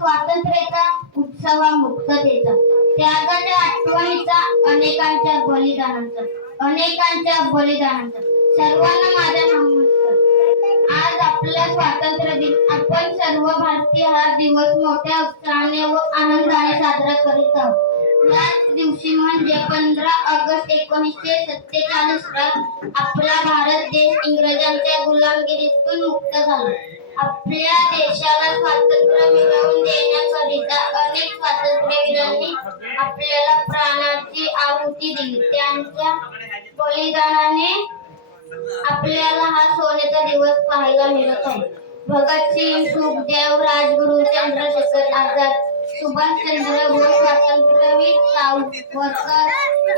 स्वातंत्र्याचा, उत्सव मुक्ततेचा, त्यागाच्या आठवणीचा, अनेकांच्या बलिदानाचा सर्वांना माझा नमस्कार. आज आपला स्वातंत्र्य दिन आपण सर्व भारतीय हा दिवस मोठ्या उत्साहाने व आनंदाने साजरा करीत आहोत. याच दिवशी म्हणजे 15 ऑगस्ट 1947 रोजी आपला भारत देश इंग्रजांच्या गुलामगिरीतून मुक्त झाला. आपल्या देशाला स्वातंत्र्य मिळवून देण्याकरिता अनेक स्वातंत्र्यवीरांनी आपल्याला प्राणाची आहुती दिली. त्यांच्या बलिदानाने आपल्याला हा सोन्याचा दिवस पाहायला मिळत आहे. भगतसिंग, सुखदेव, राजगुरू, चंद्रशेखर आझाद, सुभाषचंद्र बोस, स्वातंत्र्यवीर सावरकर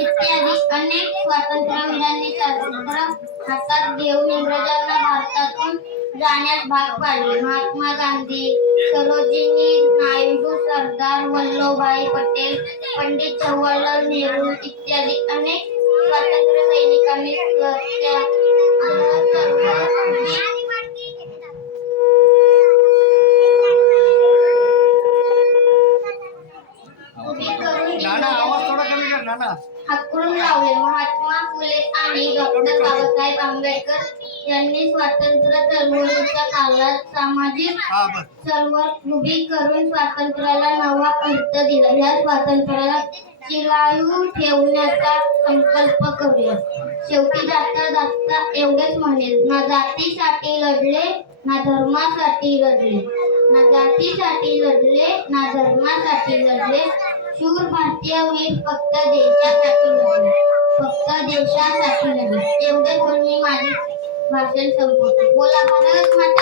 इत्यादी अनेक स्वातंत्र्यवीरांनी स्वातंत्र्य हातात घेऊन इंग्रजांना भारतातून जाण्यास भाग पाडले. महात्मा गांधी, सरोजिनी नायडू, सरदार वल्लभभाई पटेल, पंडित जवाहरलाल नेहरू इत्यादी अनेक स्वातंत्र्य सैनिकांनी हाकलून लावले. महात्मा फुले आणि डॉक्टर बाबासाहेब आंबेडकर यांनी स्वातंत्र्य चळवळीच्या काळात सामाजिक चळवळ उभी करून स्वातंत्र्याला नवा अर्थ दिला. या स्वातंत्र्याला चिरायू ठेवण्याचा संकल्प करूया. शेवटी जाता जाता एवढेच म्हणेल, ना जातीसाठी लढले ना धर्मासाठी लढले, ना जातीसाठी लढले ना धर्मासाठी लढले, शूर भारतीय वीर फक्त देशासाठी लढले, फक्त देशासाठी लढले. एवढे बोलून मी माझे भाषण संपवतो. बोला भारत माता